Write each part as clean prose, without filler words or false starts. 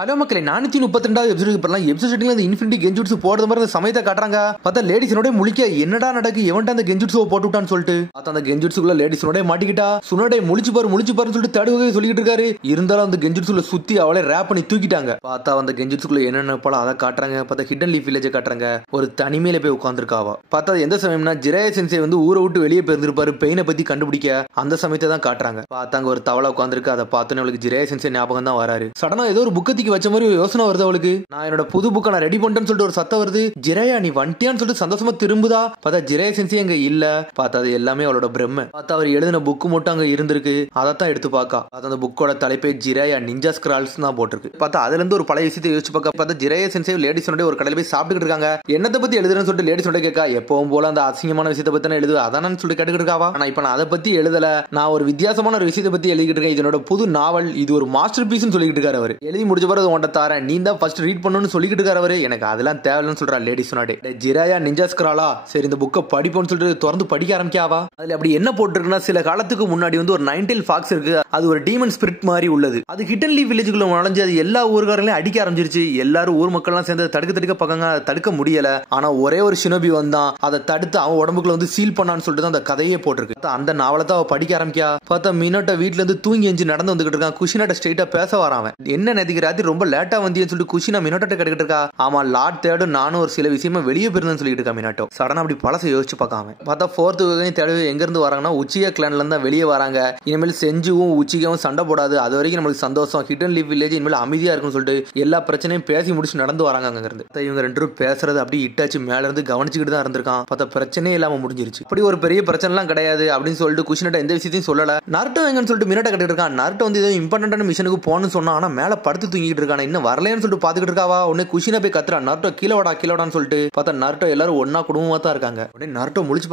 Hello மக்களே, 432வது எபிசோடுக்கு போறலாம். Episode செட்டிங்ல அந்த இன்ஃபினிட்டி கெஞ்சுட்சு போறது மாதிரி அந்த சமயத்தை காட்டுறாங்க. பார்த்தா லேடிஸோட முழிக்க என்னடா நடக்கு, எவன்ட்ட அந்த கெஞ்சுட்சு போட்டு விட்டான்னு சொல்லிட்டு பார்த்தா அந்த கெஞ்சுட்சுக்குள்ள லேடிஸோட மாட்டிக்கிட்டா. சுனோட முழிச்சு பாருன்னு சொல்லிட்டு தடுவகை சொல்லிட்டு இருக்காரு. இருந்தாலும் அந்த கெஞ்சுட்சுல சுத்தி அவளை ரேப் பண்ணி தூக்கிட்டாங்க. பார்த்தா அந்த கெஞ்சுட்சுக்குள்ள என்னென்ன போல அதை காட்டுறாங்க. பார்த்தா ஹிடன் லீஃப் வில்லேஜை காட்டுறாங்க. ஒரு தனிமையில போய் உட்காந்துருக்காவா. பார்த்தா எந்த சமயம்னா ஜிராயா சென்சே வந்து ஊரை விட்டு வெளியே போயிருந்திருப்பாரு பெயினை பத்தி கண்டுபிடிக்க. அந்த சமயத்தை தான் காட்டுறாங்க. பார்த்தாங்க ஒரு தவளை உட்காந்துருக்கு. அதை பார்த்தோன்னு அவளுக்கு ஜிராயா சென்சே ஞாபகம் தான் வராரு. சடனா ஏதோ ஒரு புக்கத்திக்கு வச்ச மாதிரி யோசனை வருது அவளுக்கு. நான் என்னோட புது புக்கை நான் ரெடி பண்ணிட்டேன்னு சொல்லிட்டு ஒரு சத்தம் வருது. ஜிராயா நீ வண்டியான்னு சொல்லிட்டு சந்தோஷமா திரும்புதா. பார்த்தா ஜிராயா சென்சி அங்க இல்ல. பார்த்தா அது எல்லாமே அவளோட பிரம்ம. பார்த்தா அவர் எழுதின புக்கு மட்டும் அங்க இருந்திருக்கு. அதைத்தான் எடுத்து பார்க்கா. அந்த புக்கோட தலைப்பே ஜிராயா நிஞ்சா ஸ்கிரால்ஸ் தான் போட்டிருக்கு. பார்த்தா அதுல இருந்து ஒரு பழைய விஷயத்தை யோசிச்சு பார்க்க. பார்த்தா ஜிராயா சென்சி லேடிஸோட ஒரு கடையில போய் சாப்பிட்டுட்டு இருக்காங்க. என்னத்தை பத்தி எழுதுறேன்னு சொல்லிட்டு லேடிஸோட கேட்கா. எப்பவும் போல அந்த அசிங்கமான விஷயத்தை பத்தி எழுது அதான் சொல்லிட்டு கேட்டுக்கிட்டு இருக்காவா. ஆனா இப்ப நான் அதை பத்தி எழுதல, நான் ஒரு வித்தியாசமான ஒரு விஷயத்தை பத்தி எழுதிக்கிட்டு இருக்கேன். இதனோட புது நாவல், இது ஒரு மாஸ்டர் பீஸ் சொல்லிக்கிட்டு இருக்காரு அவர். எழுதி முடிச்ச பிறகு உன்ட்ட தாரேன், நீ தான் ஃபர்ஸ்ட் ரீட் பண்ணணும்னு சொல்லிக்கிட்டு இருக்காரு அவரு. எனக்கு அதெல்லாம் தேவையில்லைன்னு சொல்றா லேடிஸ் சொன்னாடே. ஜிராயா நிஞ்சா ஸ்கிராலா, சரி இந்த புக்கை படிப்போம்னு சொல்லிட்டு திறந்து படிக்க ஆரம்பிக்காவா. அதுல அப்படி என்ன போட்டிருக்குன்னா, சில காலத்துக்கு முன்னாடி வந்து ஒரு நைன்டெயில் ஃபாக்ஸ் இருக்கு. அது ஒரு டீமன் ஸ்பிரிட் மாதிரி உள்ளது. அது ஹிடன் லீஃப் வில்லேஜுக்குள்ள நுழைஞ்சு அது எல்லா ஊர்காரங்களையும் அடிக்க ஆரம்பிச்சிருச்சு. எல்லாரும் ஊர் மக்கள் எல்லாம் சேர்ந்து தடுக்க பார்க்காங்க. தடுக்க முடியல. ஆனா ஒரே ஒரு ஷினோபி வந்தான். அதை தடுத்து அவன் உடம்புக்குள்ள வந்து சீல் பண்ணான்னு சொல்லிட்டு அந்த கதையே போட்டிருக்கு. அந்த நாவலை தான் அவ படிக்க ஆரம்பிக்கா. பார்த்தா மினோட்ட வீட்டுல இருந்து தூங்கி எஞ்சி நடந்து வந்துகிட்டு இருக்கான். குஷினாட்ட ஸ்ட்ரெயிட்டா பேச வரான். என்ன நேதிக்கு ராத்திரி ரொம்ப லேட்டா வந்தியன்னு சொல்லிட்டு குஷினா மினோட்ட கேட்டுக்கிட்டு இருக்கா. ஆமா லார்ட் தேடும் நானும் ஒரு சில விஷயமா வெளியே போயிருந்தேன்னு சொல்லிட்டு இருக்கா மினாட்டோ. சடனா அப்படி பழச யோசிச்சு பார்க்காம பார்த்தா ஃபோர்த் வகையும் தேடவே எங்க இருந்து வராங்கன்னா உச்சிகா கிளான்ல இருந்து வெளியே வராங்க. இனிமேல் செஞ்சுவும் உச்சிகாவும் சண்டை போடாது, அது வரைக்கும் நம்மளுக்கு சந்தோஷம். ஹிடன் லீஃப் வில்லேஜ் இனிமேல் அமைதியா இருக்குன்னு சொல்லிட்டு எல்லா பிரச்சனையும் பேசி முடிச்சு நடந்து வராங்க. அங்க இருந்து இவங்க ரெண்டு பேரும் பேசுறது அப்படி இட்டாச்சு மேல இருந்து கவனிச்சுக்கிட்டு தான் இருந்திருக்கான். பார்த்தா பிரச்சனையே இல்லாம முடிஞ்சிருச்சு. அப்படி ஒரு பெரிய பிரச்சனை எல்லாம் கிடையாது அப்படின்னு சொல்லிட்டு குஷினாட்ட எந்த விஷயத்தையும் சொல்லல. நருட்டோ எங்கன்னு சொல்லிட்டு மினோட்ட கேட்டு இருக்கான். நருட்டோ வந்து ஏதோ இம்பார்ட்டன்டான மிஷனுக்கு போகணும்னு சொன்னா, ஆனா மேல படுத்து தூங்கிட்டு இருக்கான். இன்னும் வரலன்னு சொல்லிட்டு பாத்துக்கிட்டு இருக்காவா. உடனே குஷினா போய் கத்துறா, நருட்டோ கீழவாடான்னு சொல்லிட்டு. பார்த்தா நருட்டோ எல்லாரும் ஒன்னா குடும்பமா தான் இருக்காங்க. உடனே நருட்டோ முழிச்சு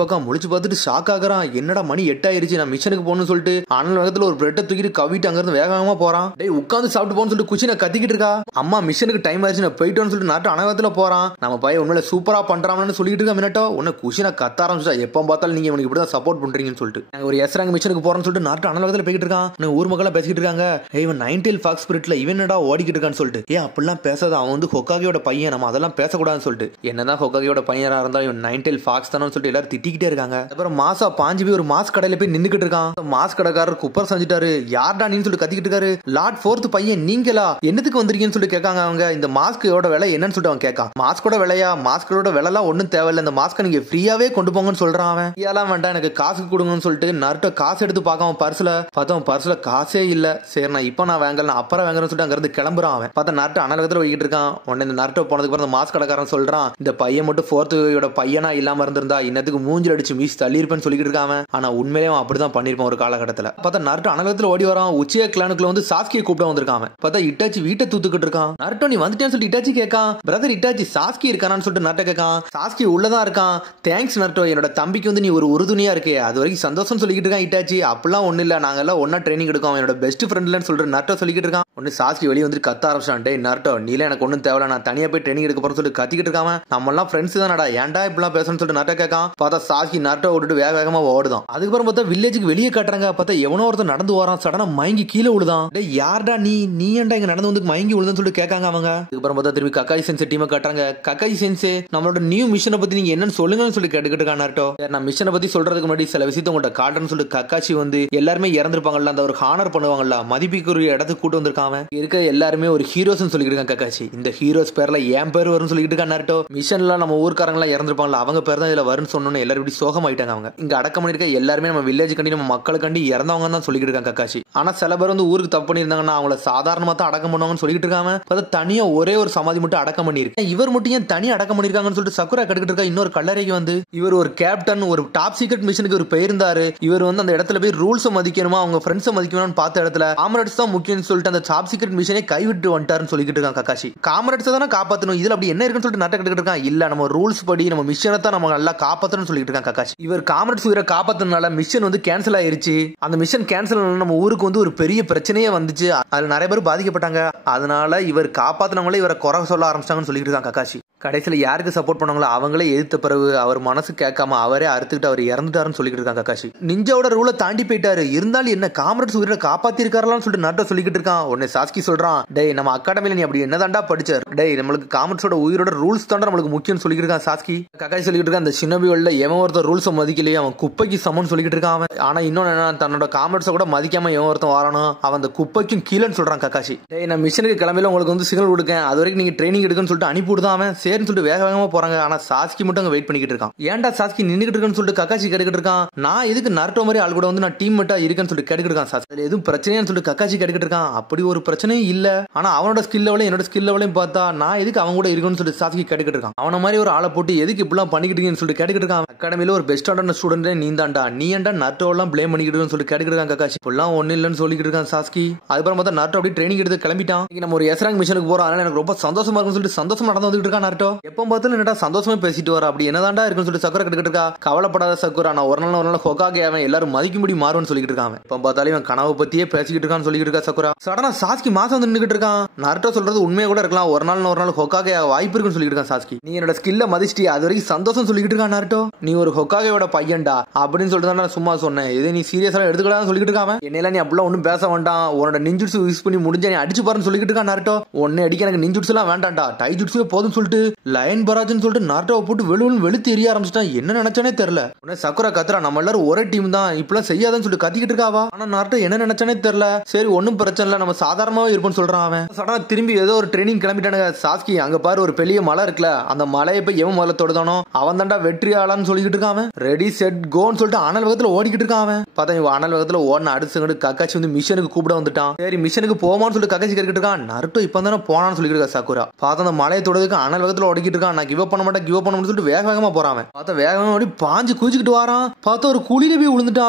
பார்த்துட்டு ஷாக் ஆகுறான். என்னடா மணி 8 ஆயிருச்சு, நான் மிஷனுக்கு போகணும்னு சொல்லிட்டு அனல் வேகத்துல ஒரு பிரெட்டை தூக்கிட்டு கவிட்டு அங்க இருந்து வேகமா போறான். டேய் உட்காந்து சாப்பிட்டு போன்னு சொல்லிட்டு குஷினா கத்திக்கிட்டு இருக்கா. அம்மா மிஷனுக்கு டைம் ஆயிடுச்சு நான் போயிட்டோன்னு சொல்லிட்டு நருட்டோ அனவேகத்துல போறான். நம்ம பையன் உண்மையில சூப்பரா பண்றான்னு சொல்லிட்டு இருக்கா மினோட்டோ. உடனே குஷினா கத்த ஆரம்பிச்சா, எப்ப பார்த்தாலும் நீங்க இவனுக்கு இப்படிதான் சப்போர்ட் பண்றீங்கன்னு சொல்லிட்டு. நாங்க ஒரு எஸ் ரேங்க் மிஷனுக்கு போறோம்னு சொல்லிட்டு நருட்டோ அனல் வேகத்துல போயிட்டு இருக்கான். ஊர் மக்களா பேசிக்கிட்டு இருக்காங்க. இவன் நைன்டெயில் ஃபாக்ஸ் ஸ்பிரிட்ல இவன் என்னடா ஓடிக்கிட்டு இருக்கான்னு சொல்லிட்டு. அப்படிலாம் பேசாத, அவன் வந்து ஹொக்காகியோட பையன், நம்ம அதெல்லாம் பேசக்கூடாதுன்னு சொல்லிட்டு. என்னதான் ஹொக்காகியோட பையனா இருந்தாலும் இவன் நைன்டெயில் ஃபாக்ஸ் தானு சொல்லிட்டு எல்லாரும் திட்டிக்கிட்டே இருக்காங்க. அப்புறம் மாசா பாஞ்சு போய் ஒரு மாஸ்க் கடையில போய் நின்னுக்கிட்டு இருக்கான். மாஸ்க் கடைக்காரர் குப்பர் செஞ்சுட்டாரு. யார்டா நீன்னு சொல்லிட்டு கத்திக்கிட்டு இருக்காரு. லார்ட் ஃபோர்த் பையன் நீங்களா, என்னத்துக்கு வந்திருக்கீங்கன்னு சொல்லிட்டு கேட்காங்க. அவங்க இந்த மாஸ்கோட விலை என்னன்னு சொல்லிட்டு அவன் கேட்கான். மாஸ்கோட விலையா, மாஸ்கோட விலைலாம் ஒன்னும் தேவையில்லை, இந்த மாஸ்கை நீங்க ஃப்ரீயாவே கொண்டு போங்கன்னு சொல்றான். அவன் ஃப்ரீயாலாம் வேண்டாம், எனக்கு காசு கொடுங்கன்னு சொல்லிட்டு நருட்டோ காசு எடுத்து பார்க்க அவன் பர்ஸ்ல பார்த்தா பர்ஸ்ல காசே இல்ல. சரி நான் இப்ப நான் வாங்கல, நான் அப்புறம் வாங்குறேன்னு சொல்லிட்டு அங்க இருந்து கிளம்புறான். அவன் பார்த்தா நருட்டோ அனலகத்துல வைக்கிட்டு இருக்கான். உடனே இந்த நருட்டோ போனதுக்கு அப்புறம் மாஸ்க் கடைக்காரன் சொல்றான், இந்த பையன் மட்டும் ஃபோர்த்தோட பையனா இல்லாம இருந்திருந்தா இன்னத்துக்கு மூஞ்சில் அடிச்சு மீஸ் தள்ளி இருப்பேன்னு சொல்லிட்டு இருக்கான். ஆனா உண்மையிலே அவன் அப்படிதான் பண்ணிருப்பான் ஒரு காலகட்டத்துல. பார்த்தா நருட்டோ அனலகத்துல ஓடி வரான். உச்சியா கிளானுக்குள்ள வந்து சாஸ்கியை கூப்பிட வந்திருக்கான். பார்த்தா இட்டாச்சி வீட்டை தூத்துக்கிட்டு இருக்கான். நருட்டோ நீ வந்துட்டேன்னு சொல்லிட்டு இட்டாச்சி கேட்கான். பிரதர் இட்டாச்சி சாஸ்கி இருக்கானான்னு சொல்லிட்டு நருட்டோ கேட்கான். சாஸ்கி உள்ளதான் இருக்கான். தேங்க்ஸ் நருட்டோ, என்னோட தம்பிக்கு வந்து நீ ஒரு உறுதுணையா இருக்கே, அது வரைக்கும் சந்தோஷம் சொல்லிக்கிட்டு இருக்கான். இட்டாச்சி அப்படிலாம் ஒண்ணு இல்ல, நாங்க எல்லாம் ஒன்னா ட்ரைனிங் எடுக்கோம், என்னோட பெஸ்ட் ஃப்ரெண்ட்லன்னு சொல்லிட்டு நருட்டோ சொல்லிக்கிட்டு இருக்கான். ஒன்னு சாஸ்கி வெளியே வந்து கத்த ஆரம்பிச்சான். டேய் நருட்டோ, நீல எனக்கு ஒன்னும் தேவையில்ல, நான் தனியா போய் ட்ரைனிங் எடுக்க போறேன்னு சொல்லிட்டு கத்திக்கிட்டு இருக்காம. நம்ம எல்லாம் ஃப்ரெண்ட்ஸ் தானடா, ஏன்டா இப்படிலாம் பேசணும்னு சொல்லிட்டு நருட்டோ கேட்கான். பார்த்தா சாஸ்கி நருட்டோ விட்டுட்டு வேகமா ஓடுதான். அதுக்கப்புறம் பார்த்தா வில்லேஜுக்கு வெளியே காட்டுறாங்க. பார்த்தா எவனோ ஒருத்தர் நடந்து வரான். சடனா மயங்கி கீழே விழுதான். டேய் யார்டா நீ ஏன்டா இங்க நடந்து வந்து மயங்கி விழுதுன்னு சொல்லிட்டு கேட்காங்க அவங்க. அதுக்கப்புறம் பார்த்தா திரும்பி கக்காய் சென்சே டீமை காட்டுறாங்க. கக்காய் சென்சே நம்மளோட நியூ மிஷனை பத்தி நீங்க என்னன்னு சொல்லுங்கன்னு சொல்லி கேட்டுக்கிட்டு இருக்கான் நருட்டோ. நான் மிஷனை பத்தி சொல்றதுக்கு முன்னாடி சில விஷயத்தை உங்கள்ட்ட காட்டுறேன்னு சொல்லிட்டு கக்காச்சி வந்து எல்லாருமே இறந்துருப்பாங்கல்ல, அந்த ஒரு ஹானர் பண்ணுவாங்கல்ல, மதிப்புக்குரிய இடத்துக்கு கூட்டு வந்திருக்காங்க. இருக்க எல்லாருமே ஒரு ஹீரோஸ் சொல்லிட்டு இருக்காங்க கக்காச்சி. இந்த ஹீரோஸ் பேர்ல என் பேர் வரும்னு சொல்லிட்டு இருக்கான் நருட்டோ. மிஷன்ல நம்ம ஊர்க்காரங்க எல்லாம் இறந்துருப்பாங்கல்ல, அவங்க பேர் தான் இதுல வரும்னு சொன்னோன்னு எல்லாரும் இப்படி சோகமாயிட்டாங்க. அவங்க இங்க அடக்கம் பண்ணிருக்க எல்லாருமே நம்ம வில்லேஜ் கண்டி நம்ம மக்களுக்காண்டி இறந்தவங்க தான் சொல்லிட்டு இருக்காங்க கக்காச்சி. ஆனா சில பேர் வந்து ஊருக்கு தப்பு பண்ணிருந்தாங்கன்னா அவங்கள சாதாரணமா தான் அடக்கம் பண்ணுவாங்கன்னு சொல்லிட்டு இருக்காங்க. தனியா ஒரே ஒரு சமாதி மட்டும் அடக்கம் பண்ணிருக்கு. இவர் மட்டும் ஏன் தனி அடக்கம் பண்ணிருக்காங்கன்னு சொல்லிட்டு சக்குரா கட்டுக்கிட்டு இருக்கா. இன்னொரு கல்லறைக்கு வந்து இவர் ஒரு கேப்டன், ஒரு டாப் சீக்ரெட் மிஷனுக்கு ஒரு போயிருந்தாரு. இவர் வந்து அந்த இடத்துல போய் ரூல்ஸ் மதிக்கணுமா, அவங்க ஃப்ரெண்ட்ஸை மதிக்கணும்னு பார்த்த இடத்துல காமரேட்ஸ் தான் முக்கியம்னு சொல்லிட்டு அந்த டாப் சீக்ரெட் மிஷனை கைவிட்டு வந்துட்டாருன்னு சொல்லிட்டு இருக்கான் கக்காசி. காமரேட்ஸ் தானே காப்பாற்றணும், இதுல அப்படி என்ன இருக்குன்னு சொல்லிட்டு நட்ட கட்டுக்கிட்டு இருக்கான். இல்ல நம்ம ரூல்ஸ் படி நம்ம மிஷனை தான் நம்ம நல்லா காப்பாற்றணும்னு சொல்லிட்டு இருக்கான் கக்காசி. இவர் காமரேட்ஸ் உயிரை காப்பாத்தினால மிஷன் வந்து கேன்சல் ஆயிருச்சு. அந்த மிஷன் கேன்சல் ஆன நம்ம ஊருக்கு வந்து ஒரு பெரிய பிரச்சனையே வந்துச்சு. அதுல நிறைய பேர் பாதிக்கப்பட்டாங்க. அதனால இவர் காப்பாத்தினவங்களே இவரை குறை சொல்ல ஆரம்பிச்சாங்கன்னு சொல்லிட்டு இருக்கான் கக்காசி. கடைசியில யாருக்கு சப்போர்ட் பண்ணாங்களோ அவங்களே எதிர்த்த பிறகு அவர் மனசு கேட்காம அவரே அறுத்துக்கிட்டு அவர் இறந்துட்டாருன்னு சொல்லிட்டு இருக்காங்க கக்காஷி. நிஞ்சாவோட ரூலை தாண்டி போயிட்டாரு, இருந்தாலும் என்ன காம்ரேட்ஸ் உயிரை காப்பாத்தி இருக்காரலாம்னு சொல்லிட்டு நருட்டோ சொல்லிக்கிட்டு இருக்கான். உடனே சாஸ்கி சொல்றான், டேய் நம்ம அகாடமில நீ அப்படி என்னதாண்டா படிச்சார், டேய் நம்மளுக்கு காம்ரேட்ஸோட உயிரோட ரூல்ஸ் தாண்டா நம்மளுக்கு முக்கியம் சொல்லிட்டு இருக்கான் சாஸ்கி. கக்காஷி சொல்லிட்டு இருக்கான், அந்த ஷினோபியோட எவன் ஒருத்தர் ரூல்ஸ் மதிக்கலையே அவன் குப்பைக்கு சமம்னு சொல்லிட்டு இருக்கான் அவன். ஆனா இன்னொன்னு என்ன, தன்னோட காம்ரேட்ஸை கூட மதிக்காம எவன் ஒருத்தன் வரணும் அவன் அந்த குப்பைக்கும் கீழன்னு சொல்றான் கக்காஷி. டேய் நான் மிஷனுக்கு கிளம்பில உங்களுக்கு வந்து சிக்னல் கொடுக்கேன், அது வரைக்கும் நீங்க ட்ரைனிங் எடுக்கணும்னு சொல்லிட்டு அனுப்பி விடுதான் அவன். சரின்னு சொல்லிட்டு வேக வேகமா போறாங்க. ஆனா சாஸ்கி மட்டும் அங்க வெயிட் பண்ணிக்கிட்டு இருக்கான். ஏன்டா சாஸ்கி நின்னுகிட்டு இருக்குன்னு சொல்லிட்டு கக்காஷி கேட்டுக்கிட்டு இருக்கான். நான் எதுக்கு நருட்டோ மாதிரி ஆள் கூட வந்து நான் டீம் மேட்டா இருக்கேன்னு சொல்லிட்டு கேட்டுக்கிட்டு இருக்கான் சாஸ்கி. அதுல எதுவும் பிரச்சனையான்னு சொல்லிட்டு கக்காஷி கேட்டுக்கிட்டு இருக்கான். அப்படி ஒரு பிரச்சனையும் இல்ல, ஆனா அவனோட ஸ்கில் லெவலையும் என்னோட ஸ்கில் லெவலையும் பார்த்தா நான் எதுக்கு அவன் கூட இருக்குன்னு சொல்லிட்டு சாஸ்கி கேட்டுக்கிட்டு இருக்கான். அவன மாதிரி ஒரு ஆளை போட்டு எதுக்கு இப்படிலாம் பண்ணிக்கிட்டு இருக்கீங்கன்னு சொல்லிட்டு கேட்டுக்கிட்டு இருக்கான். அகாடமில ஒரு பெஸ்டான ஸ்டூடெண்ட் நீ தான்டா, நீ ஏன்டா நருட்டோ எல்லாம் ப்ளேம் பண்ணிக்கிட்டு சொல்லிட்டு கேட்டுக்கிட்டு இருக்கான் கக்காஷி. இப்பெல்லாம் ஒண்ணு இல்லன்னு சொல்லிக்கிட்டு இருக்கான் சாஸ்கி. அதுக்கப்புறம் பார்த்தா நருட்டோ அப்படி ட்ரைனிங் எடுத்து கிளம்பிட்டான். நம்ம ஒரு எஸ்ராங் மிஷனுக்கு போறோம், அதனால எனக்கு ரொம்ப சந்தோஷமா இருக்குன்னு சொல்லிட்டு சந்தோஷமா நடந்து வந்துட்டு இருக்கான் நருட்டோ. எப்போ பார்த்தாலும் என்னடா சந்தோஷமா பேசிட்டு வர, அப்படி என்னதான்டா இருக்குன்னு சொல்லிட்டு சக்குரா கேட்டுக்கிட்டு இருக்கா. கவலைப்படாத சக்குரா, நான் ஒரு நாள் ஹொகாகே அவன் எல்லாரும் மதிக்கும்படி மாறுன்னு சொல்லிட்டு இருக்கான். எப்ப பார்த்தாலும் இவன் கனவு பத்தியே பேசிக்கிட்டு இருக்கான்னு சொல்லிட்டு இருக்கா சக்குரா. சடனா சாஸ்கி மாசம் வந்து நின்னுகிட்டு இருக்கான். நருட்டோ சொல்றது உண்மையா கூட இருக்கலாம், ஒரு நாள் ஹொகாகே வாய்ப்பு இருக்குன்னு சொல்லிட்டு இருக்கான் சாஸ்கி. நீ என்னோட ஸ்கில்ல மதிச்சிட்டியா, அது வரைக்கும் சந்தோஷம் சொல்லிட்டு இருக்கான் நருட்டோ. நீ ஒரு ஹொகாகேயோட பையன்டா அப்படின்னு சொல்லிட்டு தான் நான் சும்மா சொன்னேன், இதை நீ சீரியஸா எடுத்துக்கலாம் சொல்லிட்டு இருக்கான். என்னையில நீ அப்படிலாம் ஒன்னும் பேச வேண்டாம், உன்னோட நிஞ்சுட்சு யூஸ் பண்ணி முடிஞ்சா நீ அடிச்சு பாருன்னு சொல்லிட்டு இருக்கான் நருட்டோ. ஒன்னு அடிக்க எனக்கு நிஞ்சுட்சு எல்லாம் வேண்டாம்டா, டைஜுட்சுவே போதும் சொல்லிட்டு லயன் பராஜ்னு சொல்லிட்டு நருட்டோவை போட்டு வெளுத்து எரிய ஆரம்பிச்சிட்டான். என்ன நினைச்சானே தெரியல. உடனே சக்குரா கத்துறா, நம்ம எல்லாரும் ஒரே டீம் தான், இப்பெல்லாம் செய்யாதன்னு சொல்லிட்டு கத்திக்கிட்டு இருக்காவா. ஆனா நருட்டோ என்ன நினைச்சானே தெரியல. சரி ஒன்னும் பிரச்சனை இல்ல, நம்ம சாதாரணமாவே இருப்போம்னு சொல்றான் அவன். சடனா திரும்பி ஏதோ ஒரு ட்ரைனிங் கிளம்பிட்டானுங்க சாஸ்கி. அங்க பாரு ஒரு பெரிய மலை இருக்குல்ல, அந்த மலையை போய் எவன் முதல்ல தொடுதானோ அவன் தாண்டா வெற்றி ஆளான்னு சொல்லிக்கிட்டு இருக்கான். ரெடி செட் கோன்னு சொல்லிட்டு அனல் வேகத்துல ஓடிக்கிட்டு இருக்கான். பார்த்தா இவன் அனல் வேகத்துல ஓடின அடுத்து கக்காச்சி வந்து மிஷனுக்கு கூப்பிட வந்துட்டான். சரி மிஷனுக்கு போமான்னு சொல்லிட்டு கக்காச்சி கேட்டுக்கிட்டு இருக்கான். நருட்டோ இப்ப தானே போனான்னு சொல்லிட்டு இருக்கா சக்குரா. பார்த்தா அந்த மலையை தொடுறதுக்கு அனல் வேகத்துல ஓடிக்கிட்டு இருக்கான். நான் கிவ் அப் பண்ண மாட்டேன் சொல்லிட்டு வேக வேகமா போறான். பார்த்தா வேகமா ஓடி பாஞ்சு குதிச்சுக்கிட்டு வரான். பார்த்தா ஒரு குழியில போய் விழுந்துட்டான்.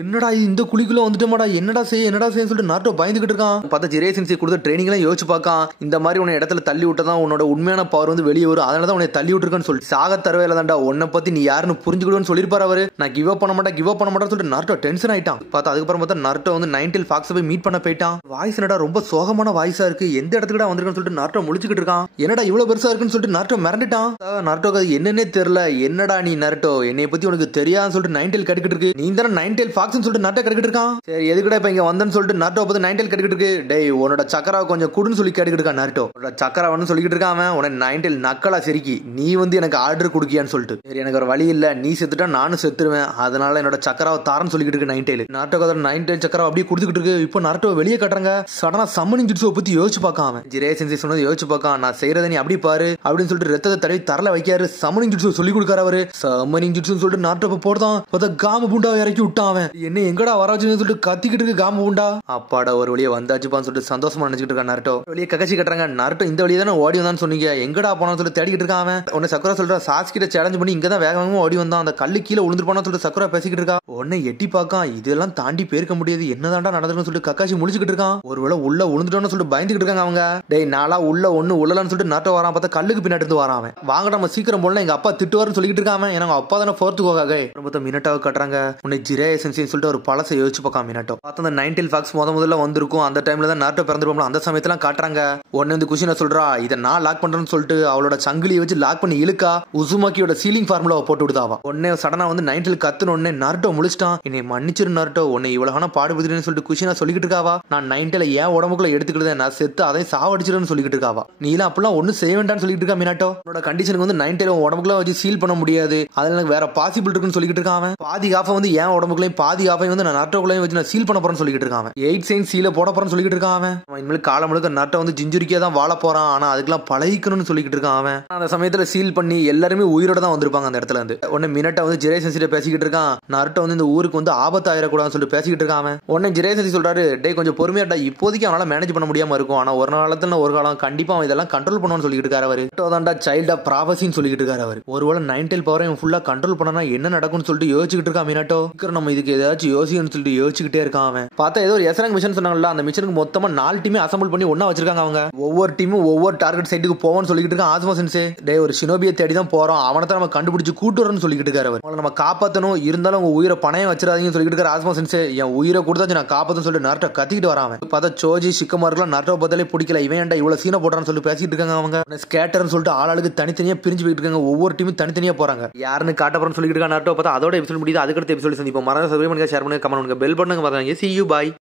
என்னடா இந்த குழிக்குள்ள வந்துட்டோமாடா, என்னடா செய்ய சொல்லிட்டு நருட்டோ பயந்துகிட்டு இருக்கான். பார்த்தா ஜிரே சென்சி கொடுத்த ட்ரைனிங் எல்லாம் யோசிச்சு பார்க்கான். இந்த மாதிரி உன்னை இடத்துல தள்ளி விட்டதான் உன்னோட உண்மையான பவர் வந்து வெளியே வரும், அதனாலதான் உன்னை தள்ளி விட்டுருக்கான்னு சொல்லி சாக தரவேல தான்டா, உன்னை பத்தி நீ யாருன்னு புரிஞ்சுக்கிடுன்னு சொல்லிருப்பாரு அவரு. நான் கிவ் அப் பண்ண மாட்டேன்னு சொல்லிட்டு நருட்டோ டென்ஷன் ஆயிட்டான். பார்த்தா அதுக்கப்புறம் பார்த்தா நருட்டோ வந்து நைன்டெயில் ஃபாக்ஸ் போய் மீட் பண்ண போயிட்டான். வாய்ஸ் என்னடா ரொம்ப சோகமான வாய்ஸா இருக்கு, எந்த இடத்துக்கு வந்திருக்குன்னு சொல்லிட்டு நருட்டோ முழிச்சுக்கிட்டு இருக்கான். என்னடா இவ்வளவு பெருசா இருக்குன்னு சொல்லிட்டு நருட்டோ மிரண்டுட்டான். நருட்டோக்கு அது என்னன்னே தெரியல. என்னடா நீ நருட்டோ என்னைய பத்தி உனக்கு தெரியாதுன்னு சொல்லிட்டு நைன்டெயில் கட்டிக்கிட்டு இருக்கு, நீ தானே நைன்டெயில் ஃபாக்ஸ்னு சொல்லிட்டு நருட்டோ கட்டிக்கிட்டு இருக்கான். சரி எதுக்குடா இப்ப இங்க வந்தேன்னு சொல்லிட்டு நருட்டோ பார்த்து நைன்டெயில் கட்டிக்கிட்டு இருக்கு. டேய் உன்னோட சக்கரா கொஞ்சம் குடுன்னு சொல்லி கேட்டுக்கிட்டு இருக்கான் நருட்டோ. உன்னோட சக்கராவன்னு சொல்லிக்கிட்டு இருக்கான். உன நைன்டெயில் நக்கலா சிரிக்கி, நீ வந்து எனக்கு ஆர்டர் குடுக்கியான்னு சொல்லிட்டு. சரி எனக்கு ஒரு வழி இல்ல, நீ செத்துட்டா நானும் செத்துருவேன், அதனால என்னோட சக்கராவை தாரன்னு சொல்லிக்கிட்டு இருக்கு நைன்டெயில். நருட்டோ நைன்டெயில் சக்கரா அப்படியே குடுத்துக்கிட்டு இருக்கு. இப்போ நருட்டோ வெளியே கட்டுறாங்க. சடனா சம்மனிங் ஜுட்ஸுவை பத்தி யோசிச்சு பார்க்காம ஜிரே சென்சி சொன்னது யோசிச்சு பார்க்கான். நான் செய்யறதை நீ அப்படி பாரு அப்படின்னு சொல்லிட்டு ரத்தத்தை தடவி தரல வைக்காரு. சம்மனிங் ஜுட்ஸு சொல்லி கொடுக்காரு அவரு. சம்மனிங் ஜுட்ஸுன்னு சொல்லிட்டு நருட்டோ போடுதான். பார்த்தா காம பூண்டாவை இறக்கி விட்டான். என்ன எங்கடா வர வச்சுன்னு சொல்லிட்டு கத்திக்கிட்டு இருக்கு காம பூண்டா. அப்பாடா ஒரு வழியே வந்தாச்சுப்பான்னு சொல்லிட்டு சந்தோஷமா நினைச்சிட்டு இருக்கான் நருட்டோ. வெளியே கக்காச்சி கட்டுறாங்க. நருட்டோ இந்த வழியே தானே ஓடி வந்தான்னு சொன்னீங்க, எங்கடா போனான்னு சொல்லிட்டு தேடிக்கிட்டு இருக்கான். உடனே சக்குரா சொல்றா, சாஸ்கிட்ட சேலஞ்ச் பண்ணி இங்கதான் வேக வேகமா ஓடி வந்தான், அந்த கல்லு கீழே விழுந்துருப்பான்னு சொல்லிட்டு சக்குரா பேசிக்கிட்டு இருக்கா. உடனே எட்டி பார்க்கான். இதெல்லாம் தாண்டி பேர்க்க முடியாது, என்னதான்டா நடந்துன்னு சொல்லிட்டு கக்காச்சி முடிச்சுக்கிட்டு இருக்கான். ஒருவேளை உள்ள விழுந்துட்டோன்னு சொல்லிட்டு பயந்துகிட்டு இருக்காங்க அவங்க. டேய் நாளா உள்ள ஒண்ணு உள்ளலன்னு சொல்லிட்டு நருட்டோ வரான். பார்த்தா கல்லுக்கு பின்னாடி இருந்து வரான். வாங்கடா நம்ம சீக்கிரம் போல, எங்க அப்பா திட்டுவாருன்னு சொல்லிட்டு இருக்கான். ஏன்னா அப்பா தானே ஃபோர்த்து கோகாகே. பார்த்தா மினட்டாவை கட்டுறாங்க. உன்னை ஜிரே சென்சின்னு சொல்லிட்டு ஒரு பழசை யோசிச்சு பார்க்காம மினட்டோ. பார்த்தா அந்த நைன்டெயில் ஃபாக்ஸ் முதல்ல வந்திருக்கும், அந்த டைம்ல தான் நருட்டோ பிறந்திருப்போம், அந்த சமயத்தெல்லாம் காட்டுறாங்க. உடனே வந்து குஷினா சொல்றா, இதை நான் லாக் பண்றேன்னு சொல்லிட்டு அவளோட சங்கிலியை வச்சு லாக் பண்ணி இழுக்கா. உசுமாக்கியோட சீலிங் ஃபார்முலாவை போட்டு விடுதாவா. உடனே சடனா வந்து நைன்டெயில் கத்துன உடனே நருட்டோ முழிச்சிட்டான். என்னை மன்னிச்சிரு நருட்டோ, உன்னை இவ்வளவு பாடுபடுதுன்னு சொல்லிட்டு குஷினா சொல்லிக்கிட்டு இருக்காவா. நான் நைன்டெயில ஏன் உடம்புக்குள்ள எடுத்துக்கிட்டு நான் செத்து அதை சாவடிச்சிருன்னு சொல்லிக்கிட்டு இருக்காவா. நீலாம் அப்படிலாம் ஒன்னும் செய்ய வேண்டாம்னு சொல்லிட்டு இருக்கா மினாட்டோ. உன்னோட கண்டிஷனுக்கு வந்து நைன்டெயில உடம்புக்குள்ள வச்சு சீல் பண்ண முடியாது, அதுல எனக்கு வேற பாசிபிள் இருக்குன்னு சொல்லிக்கிட்டு இருக்கான். பாதி காஃபை வந்து ஏன் உடம்புக்குள்ளேயும் பாதி காஃபை வந்து நான் நருட்டோக்குள்ளேயும் வச்சு நான் சீல் பண்ண போறேன்னு சொல்லிக்கிட்டு இருக்கான். 8 சைன் சீல போட போறேன்னு சொல்லிக்கிட்டு இருக்கான். இனிமேல் காலம் முழுக்க நருட்டோ வந்து ஜிஞ்சுரிக்கா தான் வாழ போறான், ஆனா அதுக்கெல்லாம் பழகிக்கணும்னு சொல்லிக்கிட்டு இருக்கான். அந்த சமயத்துல சீல் பண்ணி எல்லாருமே உயிரோட தான் வந்திருப்பாங்க அந்த இடத்துல இருந்து. உடனே மினட்டா வந்து ஜிரே சென்சிட்ட பேசிக்கிட்டு இருக்கான். நருட்டோ வந்து இந்த ஊருக்கு வந்து ஆபத்து ஆயிடக்கூடாதுன்னு சொல்லிட்டு பேசிக்கிட்டு இருக்கான். உடனே ஜிரே சென்சி சொல்றாரு, டே கொஞ்சம் பொறுமையாட்டா, இப்போதைக்கு அவனால மேனேஜ் பண்ண முடியாம இருக்கும், ஆனா ஒரு நாளத்துல ஒரு காலம் கண்டிப்பா அவன் இதெல்லாம் கண்ட்ரோல் பண்ணுவான்னு சொல்லிட்டு இருக்காரு அவரு. தான்டா சைல்ட் ஆஃப் ப்ராபசின்னு சொல்லிட்டு இருக்காரு அவரு. ஒருவேளை நைன்டெயில் பவரை இவன் ஃபுல்லா கண்ட்ரோல் பண்ணனா என்ன நடக்கும்னு சொல்லிட்டு யோசிச்சுக்கிட்டு இருக்கான் மினாட்டோ. நம்ம இதுக்கு ஏதாச்சும் யோசிக்கணும்னு சொல்லிட்டு யோசிச்சுக்கிட்டே இருக்கான் அவன். பார்த்தா ஏதோ ஒரு எஸ்ராங் மிஷன் சொன்னாங்கல்ல, அந்த மிஷனுக்கு மொத்தமா 4 டீமே அசம்பிள் பண்ணி ஒண்ணா வச்சிருக்காங்க அவங்க. ஒவ்வொரு டீமும் ஒவ்வொரு டார்கெட் சைட்டுக்கு போவான்னு சொல்லிட்டு இருக்கான் ஆஸ்மா சென்சே. டே ஒரு ஷினோபியை தேடி தான் போறோம், அவனை தான் நம்ம கண்டுபிடிச்சு கூட்டு வரணும்னு சொல்லிட்டு இருக்காரு அவர். நம்ம காப்பாற்றணும், இருந்தாலும் உங்க உயிரை பணையம் வச்சிடாதீங்க விஷயம் சொல்லிட்டு இருக்க ராஸ்மா சென்சே என் உயிரை கொடுத்தாச்சு நான் காப்பாத்துன்னு சொல்லிட்டு நார்ட்டோ கத்திக்கிட்டு வரான். பார்த்தா சோஜி சிக்கமாருக்குலாம் நார்ட்டோ பார்த்தாலே பிடிக்கல. இவன் ஏன்டா இவ்வளவு சீனை போடுறான்னு சொல்லி பேசிட்டு இருக்காங்க. அவங்க ஸ்கேட்டர்னு சொல்லிட்டு ஆளுக்கு தனித்தனியா பிரிஞ்சு போயிட்டு இருக்காங்க. ஒவ்வொரு டீமும் தனித்தனியா போறாங்க. யாருன்னு காட்டப்பறன்னு சொல்லிட்டு இருக்காங்க நார்ட்டோ. பார்த்தா அதோட எபிசோட் முடியுது. அதுக்கடுத்த எபிசோட் சந்திப்போம். மறக்காம சப்ஸ்கிரைப் பண்ணுங்க, ஷேர் பண்ணுங்க, கமெண்ட் பண்ணுங்க, பெல் பட்டனை பாருங்க. See you, bye.